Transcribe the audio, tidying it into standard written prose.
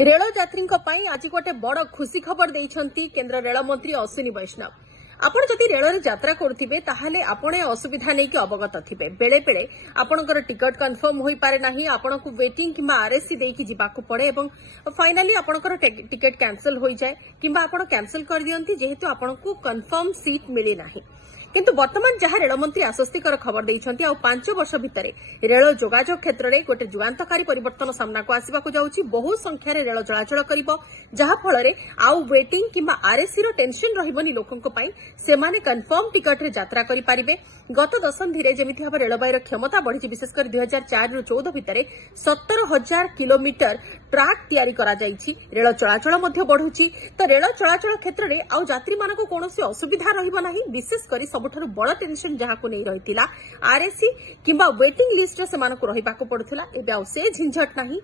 Rail यात्री आज गोटे बड़ खुशी खबर देइछंती केंद्र रेल मंत्री अश्विनी वैष्णव। आपण जदि रेल यात्रा करुथिबे ताहाले आपण असुविधा नै कि अवगत थिबे। बेले बेले आपणकर टिकट कन्फर्म होई पारे नाही, आपणकु वेटिंग किंबा आरएससी देकी जिबाकु पड़े एवं फाइनली आपणकर टिकट कैंसिल होई जाय किंबा आपण कैंसिल कर दियंती जेहेतु आपणकु कन्फर्म सीट मिले नाही। किंतु वर्तमान जहां रेलमंत्री आश्वस्तिकर खबर देइछंती आ 5 वर्ष भितरे रेल जोगाजोग क्षेत्र में गोटे जुगांतकारी परिवर्तन सामना को आसिबाकु जाउछि। बहु संख्यार रेल चलाचल करिबो, जहा फଳରେ आउ वेटिंग किंबा आरएससी रो टेंशन रहिबनी लोकंक पई। सेमाने कन्फर्म टिकट रे यात्रा करि पारिबे। गत दशंधि रे जेमिति भाबे रेलबाईर क्षमता बढ़ी, विशेषकर 2004 ରୁ 14 भितरे 17,000 किलोमीटर ट्रैक तैयारी करा जाइछि। रेल चलाचल मध्ये बढ़ुछि, तो रेल चलाचल क्षेत्र में आउ यात्री मानको कोनोसी असुविधा रहिबो नाही। विशेष करी सबुठारु बड़ टेंशन जहाको नै रहितिला आरएससी किंबा वेटिंग लिस्ट रे सेमानको रहिबाको पडुथिला, एबे आउ से झिंझट नाही।